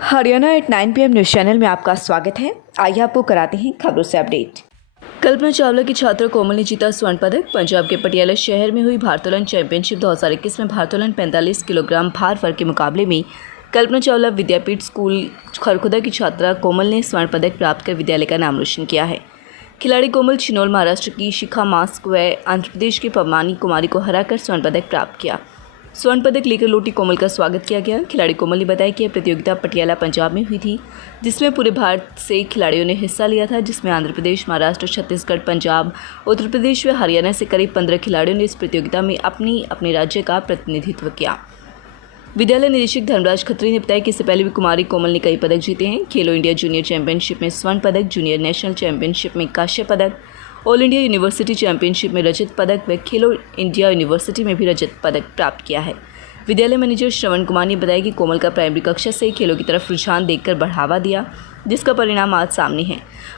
Haryana at 9 PM news channel में आपका स्वागत है। आइए आपको कराते हैं खबरों से अपडेट। कल्पना चावला की छात्रा कोमल ने जीता स्वर्ण पदक। पंजाब के पटियाला शहर में हुई भारतोलन चैंपियनशिप 2021 में भारतोलन 45 किलोग्राम भार वर्ग के मुकाबले में कल्पना चावला विद्यापीठ स्कूल खरखुदा की छात्रा कोमल ने स्वर्ण पदक प्राप्त कर विद्यालय का नाम रोशन किया है। खिलाड़ी कोमल चिनोल महाराष्ट्र की शिखा मास्क व आंध्र प्रदेश की पवमानी कुमारी को हराकर स्वर्ण पदक प्राप्त किया। स्वर्ण पदक लेकर लौटी कोमल का स्वागत किया गया। खिलाड़ी कोमल ने बताया कि यह प्रतियोगिता पटियाला पंजाब में हुई थी, जिसमें पूरे भारत से खिलाड़ियों ने हिस्सा लिया था, जिसमें आंध्र प्रदेश, महाराष्ट्र, छत्तीसगढ़, पंजाब, उत्तर प्रदेश व हरियाणा से करीब 15 खिलाड़ियों ने इस प्रतियोगिता में अपने राज्य का प्रतिनिधित्व किया। विद्यालय निदेशक धर्मराज खत्री ने बताया कि इससे पहले भी कुमारी कोमल ने कई पदक जीते हैं। खेलो इंडिया जूनियर चैंपियनशिप में स्वर्ण पदक, जूनियर नेशनल चैंपियनशिप में कांस्य पदक, ऑल इंडिया यूनिवर्सिटी चैंपियनशिप में रजत पदक व खेलो इंडिया यूनिवर्सिटी में भी रजत पदक प्राप्त किया है। विद्यालय मैनेजर श्रवण कुमार ने बताया कि कोमल का प्राइमरी कक्षा से खेलों की तरफ रुझान देखकर बढ़ावा दिया, जिसका परिणाम आज सामने है।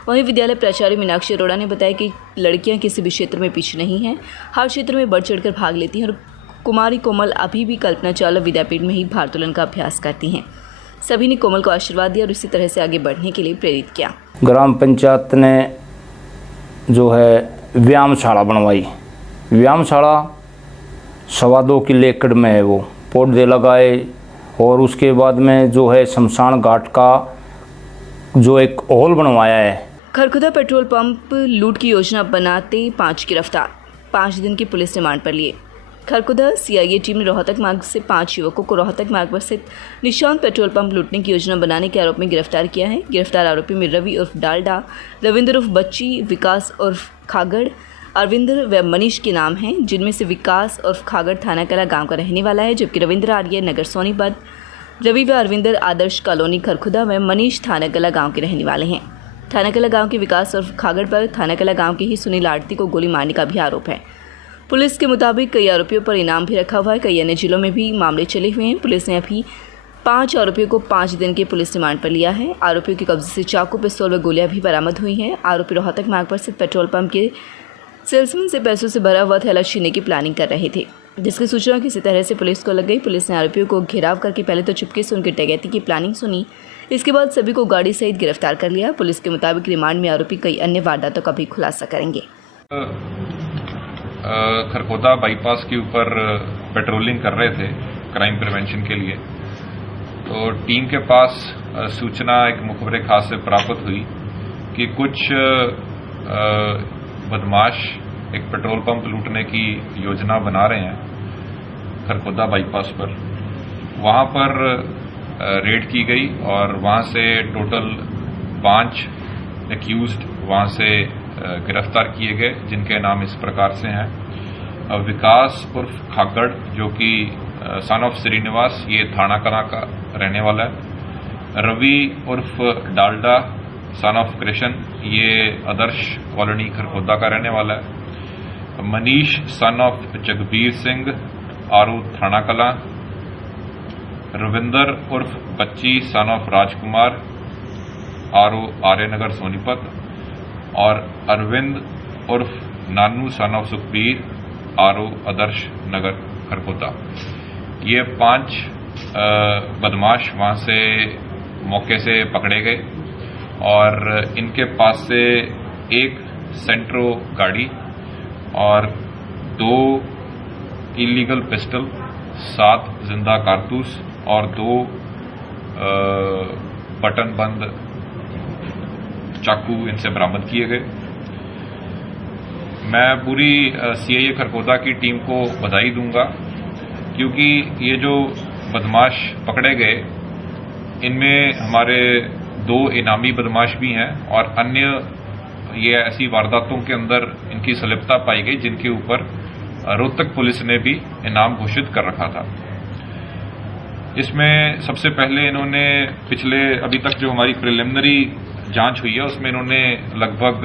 वहीं विद्यालय प्राचार्य मीनाक्षी अरोड़ा ने बताया कि लड़कियां किसी भी क्षेत्र में पीछे नहीं हैं, हर क्षेत्र में बढ़ चढ़कर भाग लेती हैं और कुमारी कोमल अभी भी कल्पना चावला विद्यापीठ में ही भारोत्तोलन का अभ्यास करती हैं। सभी ने कोमल को आशीर्वाद दिया और इसी तरह से आगे बढ़ने के लिए प्रेरित किया। ग्राम पंचायत ने जो है व्यायामशाला बनवाई। व्यायामशाला 2.25 किलो एकड़ में है, वो पौधे लगाए और उसके बाद में जो है शमशान घाट का जो एक हॉल बनवाया है। खरखुदा पेट्रोल पंप लूट की योजना बनाते 5 गिरफ्तार, 5 दिन की पुलिस रिमांड पर लिए। खरखुदा सीआईए टीम ने रोहतक मार्ग से 5 युवकों को रोहतक मार्ग पर स्थित निशांत पेट्रोल पंप लूटने की योजना बनाने के आरोप में गिरफ्तार किया है। गिरफ्तार आरोपी में रवि उर्फ डालडा, रविंद्र उर्फ बच्ची, विकास उर्फ खागड़, अरविंदर व मनीष के नाम हैं, जिनमें से विकास उर्फ खागड़ थाना कला गांव का रहने वाला है, जबकि रविंद्र आर्य नगर सोनीपत, रवि व अरविंदर आदर्श कॉलोनी खरखुदा व मनीष थाना कला गाँव के रहने वाले हैं। थाना कला गाँव के विकास उर्फ खागड़ पर थाना कला गाँव के ही सुनील आड़ती को गोली मारने का भी आरोप है। पुलिस के मुताबिक कई आरोपियों पर इनाम भी रखा हुआ है। कई अन्य जिलों में भी मामले चले हुए हैं। पुलिस ने अभी 5 आरोपियों को 5 दिन के पुलिस रिमांड पर लिया है। आरोपियों के कब्जे से चाकू, पिस्तौल व गोलियां भी बरामद हुई हैं। आरोपी रोहतक मार्ग पर स्थित पेट्रोल पंप के सेल्समैन से पैसों से भरा हुआ थैला छीनने की प्लानिंग कर रहे थे, जिसकी सूचना किसी तरह से पुलिस को लग गई। पुलिस ने आरोपियों को घेराव करके पहले तो चुपके से उनकी डकैती की प्लानिंग सुनी, इसके बाद सभी को गाड़ी सहित गिरफ्तार कर लिया। पुलिस के मुताबिक रिमांड में आरोपी कई अन्य वारदातों का भी खुलासा करेंगे। खरखोदा बाईपास के ऊपर पेट्रोलिंग कर रहे थे क्राइम प्रिवेंशन के लिए, तो टीम के पास सूचना एक मुखबरे खास से प्राप्त हुई कि कुछ बदमाश एक पेट्रोल पंप लूटने की योजना बना रहे हैं खरखोदा बाईपास पर। वहां पर रेड की गई और वहां से टोटल 5 एक्यूज्ड वहां से गिरफ्तार किए गए, जिनके नाम इस प्रकार से हैं। विकास उर्फ खागड़, जो कि सन ऑफ श्रीनिवास, ये थाना कला का रहने वाला है। रवि उर्फ डालडा, सन ऑफ कृष्ण, ये आदर्श कॉलोनी खरखोदा का रहने वाला है। मनीष सन ऑफ जगबीर सिंह, आरू थाना कला। रविंदर उर्फ बच्ची सन ऑफ राजकुमार, आरू आर्यनगर सोनीपत। और अरविंद उर्फ नानू सन ऑफ सुखबीर, आरो आदर्श नगर खरखोदा। ये 5 बदमाश वहां से मौके से पकड़े गए और इनके पास से एक सेंट्रो गाड़ी और 2 इलीगल पिस्टल, 7 जिंदा कारतूस और 2 बटन बंद चाकू इनसे बरामद किए गए। मैं पूरी सीआईए खरखोदा की टीम को बधाई दूंगा, क्योंकि ये जो बदमाश पकड़े गए, इनमें हमारे 2 इनामी बदमाश भी हैं और अन्य ये ऐसी वारदातों के अंदर इनकी संलिप्तता पाई गई, जिनके ऊपर रोहतक पुलिस ने भी इनाम घोषित कर रखा था। इसमें सबसे पहले इन्होंने पिछले अभी तक जो हमारी प्रिलिमिनरी जांच हुई है, उसमें इन्होंने लगभग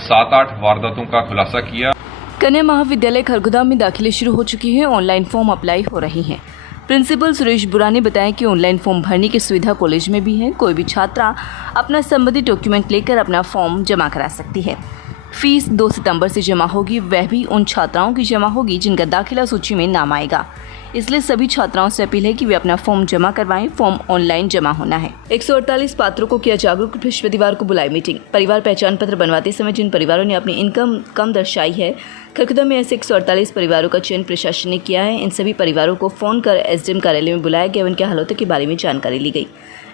7-8 वारदातों का खुलासा किया। कन्या महाविद्यालय खरखुदा में दाखिले शुरू हो चुकी हैं। ऑनलाइन फॉर्म अप्लाई हो रही हैं। प्रिंसिपल सुरेश बुरा ने बताया कि ऑनलाइन फॉर्म भरने की सुविधा कॉलेज में भी है। कोई भी छात्रा अपना संबंधित डॉक्यूमेंट लेकर अपना फॉर्म जमा करा सकती है। फीस 2 सितंबर से जमा होगी, वह भी उन छात्राओं की जमा होगी जिनका दाखिला सूची में नाम आएगा। इसलिए सभी छात्राओं से अपील है कि वे अपना फॉर्म जमा करवाएं। फॉर्म ऑनलाइन जमा होना है। 148 पात्रों को किया जागरूक, बृहस्पतिवार को बुलाई मीटिंग। परिवार पहचान पत्र बनवाते समय जिन परिवारों ने अपनी इनकम कम दर्शाई है, खरखुदा में ऐसे 148 परिवारों का चयन प्रशासन ने किया है। इन सभी परिवारों को फोन कर एसडीएम कार्यालय में बुलाया गया, उनके हालातों के बारे में जानकारी ली गई।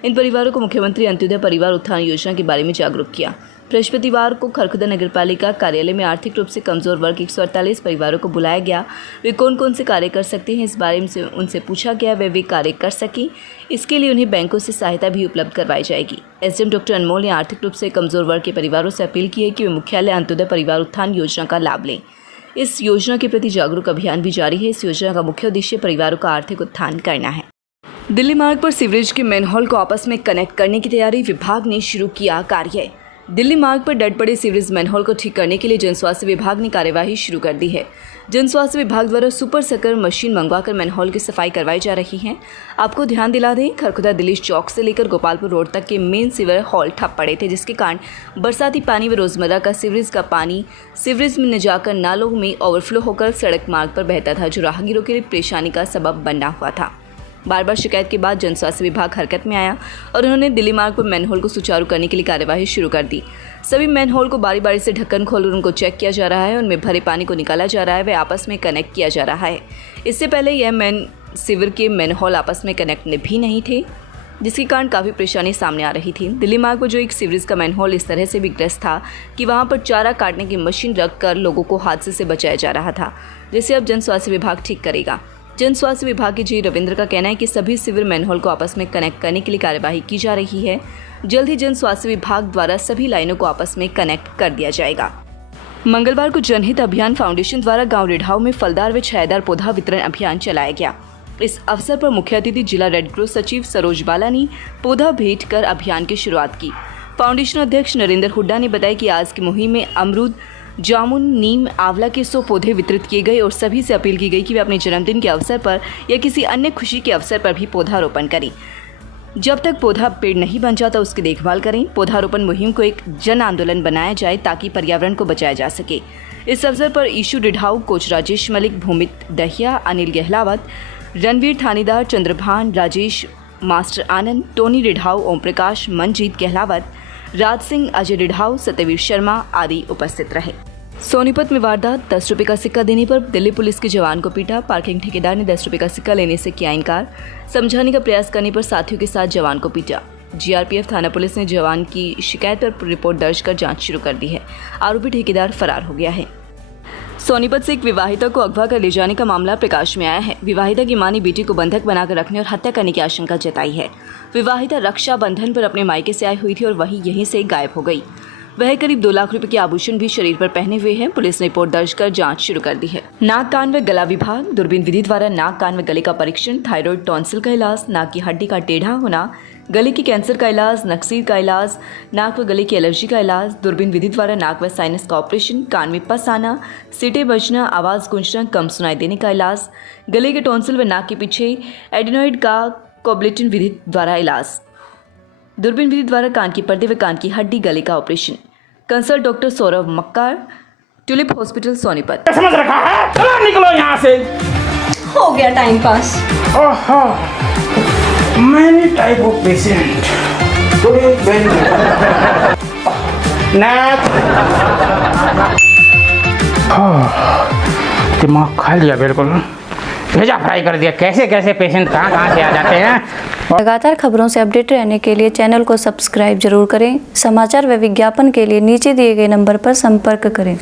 इन परिवारों को मुख्यमंत्री अंत्योदय परिवार उत्थान योजना के बारे में जागरूक किया। बृहस्पतिवार को खरखुदा नगरपालिका कार्यालय में आर्थिक रूप से कमजोर वर्ग 148 परिवारों को बुलाया गया। वे कौन कौन से कार्य कर सकते हैं, इस बारे में उनसे पूछा गया। वे कार्य कर सकें, इसके लिए उन्हें बैंकों से सहायता भी उपलब्ध करवाई जाएगी। एसडीएम डॉक्टर अनमोल ने आर्थिक रूप से कमजोर वर्ग के परिवारों से अपील की है कि वे मुख्यालय अंत्योदय परिवार उत्थान योजना का लाभ लें। इस योजना के प्रति जागरूक अभियान भी जारी है। इस योजना का मुख्य उद्देश्य परिवारों का आर्थिक उत्थान करना है। दिल्ली मार्ग पर सीवरेज के मैनहोल को आपस में कनेक्ट करने की तैयारी, विभाग ने शुरू किया कार्य। दिल्ली मार्ग पर डट पड़े सीवरेज मैनहोल को ठीक करने के लिए जनस्वास्थ्य विभाग ने कार्यवाही शुरू कर दी है। जनस्वास्थ्य विभाग द्वारा सुपर सकर मशीन मंगवाकर मैनहोल की सफाई करवाई जा रही है। आपको ध्यान दिला दें, खरखुदा दिलीश चौक से लेकर गोपालपुर रोड तक के मेन सीवर हॉल ठप पड़े थे, जिसके कारण बरसाती पानी व रोजमर्रा का सीवरेज का पानी सीवरेज में न जाकर नालों में ओवरफ्लो होकर सड़क मार्ग पर बहता था, जो राहगीरों के लिए परेशानी का सबब बना हुआ था। बार बार शिकायत के बाद जनस्वास्थ्य विभाग हरकत में आया और उन्होंने दिल्ली मार्ग पर मैनहोल को सुचारू करने के लिए कार्यवाही शुरू कर दी। सभी मैनहोल को बारी बारी से ढक्कन खोलकर उनको चेक किया जा रहा है, उनमें भरे पानी को निकाला जा रहा है, वे आपस में कनेक्ट किया जा रहा है। इससे पहले यह सीवर के मैनहोल आपस में कनेक्ट भी नहीं थे, जिसके कारण काफ़ी परेशानी सामने आ रही थी। दिल्ली मार्ग पर जो एक सीवरेज का मैनहोल इस तरह से भी ग्रस्त था कि वहां पर चारा काटने की मशीन रखकर लोगों को हादसे से बचाया जा रहा था, जिसे अब जन स्वास्थ्य विभाग ठीक करेगा। जन स्वास्थ्य विभाग के जी रविंद्र का कहना है कि सभी सीवर मैनहोल को आपस में कनेक्ट करने के लिए कार्यवाही की जा रही है। जल्द ही जन स्वास्थ्य विभाग द्वारा सभी लाइनों को आपस में कनेक्ट कर दिया जाएगा। मंगलवार को जनहित अभियान फाउंडेशन द्वारा गांव रिढ़ाव में फलदार व छायादार पौधा वितरण अभियान चलाया गया। इस अवसर पर मुख्य अतिथि जिला रेड क्रॉस सचिव सरोज बाला ने पौधा भेंट कर अभियान की शुरुआत की। फाउंडेशन अध्यक्ष नरेंद्र हुड्डा ने बताया कि आज की मुहिम में अमरूद, जामुन, नीम, आंवला के 100 पौधे वितरित किए गए और सभी से अपील की गई कि वे अपने जन्मदिन के अवसर पर या किसी अन्य खुशी के अवसर पर भी पौधारोपण करें। जब तक पौधा पेड़ नहीं बन जाता उसकी देखभाल करें। पौधारोपण मुहिम को एक जन आंदोलन बनाया जाए ताकि पर्यावरण को बचाया जा सके। इस अवसर पर Ishu Ridhau, coach Rajesh Malik, Bhumit Dahiya, Anil Gehlawat, Ranveer Thanidar, Chandrabhan, Rajesh, master Anand, Tony Ridhau, Om Prakash, Manjeet Gehlawat, Raj Singh, Ajay Ridhau, Satyaveer Sharma आदि उपस्थित रहे। सोनीपत में वारदात, 10 रुपये का सिक्का देने पर दिल्ली पुलिस के जवान को पीटा। पार्किंग ठेकेदार ने 10 रुपये का सिक्का लेने से किया इनकार। समझाने का प्रयास करने पर साथियों के साथ जवान को पीटा। जीआरपीएफ थाना पुलिस ने जवान की शिकायत पर रिपोर्ट दर्ज कर जांच शुरू कर दी है। आरोपी ठेकेदार फरार हो गया है। सोनीपत से एक विवाहिता को अगवा कर ले जाने का मामला प्रकाश में आया है। विवाहिता की मां ने बेटी को बंधक बनाकर रखने और हत्या करने की आशंका जताई है। विवाहिता रक्षाबंधन पर अपने मायके से आई हुई थी और वही यहीं से गायब हो गई। वह करीब 2 लाख रुपए के आभूषण भी शरीर पर पहने हुए हैं। पुलिस ने रिपोर्ट दर्ज कर जांच शुरू कर दी है। नाक, कान व गला विभाग, दूरबीन विधि द्वारा नाक, कान व गले का परीक्षण, थायराइड, टॉन्सिल का इलाज, नाक की हड्डी का टेढ़ा होना, गले की कैंसर का इलाज, नक्सीर का इलाज, नाक व गले की एलर्जी का इलाज, दूरबीन विधि द्वारा नाक व साइनस का ऑपरेशन, कान में पस आना, सीटें बजना, आवाज गूंजना, कम सुनाई देने का इलाज, गले के टॉन्सिल व नाक के पीछे एडेनॉइड का कोब्लेटिन विधि द्वारा इलाज, दूरबीन विधि द्वारा कान की पर्दे व कान की हड्डी, गले का ऑपरेशन। कंसल्ट डॉक्टर सौरभ मक्कार, ट्यूलिप हॉस्पिटल, सोनीपत। समझ रखा है, चलो निकलो यहाँ से। हो गया टाइम पास। ओहो, मैनी टाइप ऑफ पेशेंट। दिमाग खा लिया बिल्कुल, भेजा फ्राई कर दिया। कैसे कैसे पेशेंट कहाँ से आ जाते हैं। लगातार खबरों से अपडेट रहने के लिए चैनल को सब्सक्राइब जरूर करें। समाचार व विज्ञापन के लिए नीचे दिए गए नंबर पर संपर्क करें।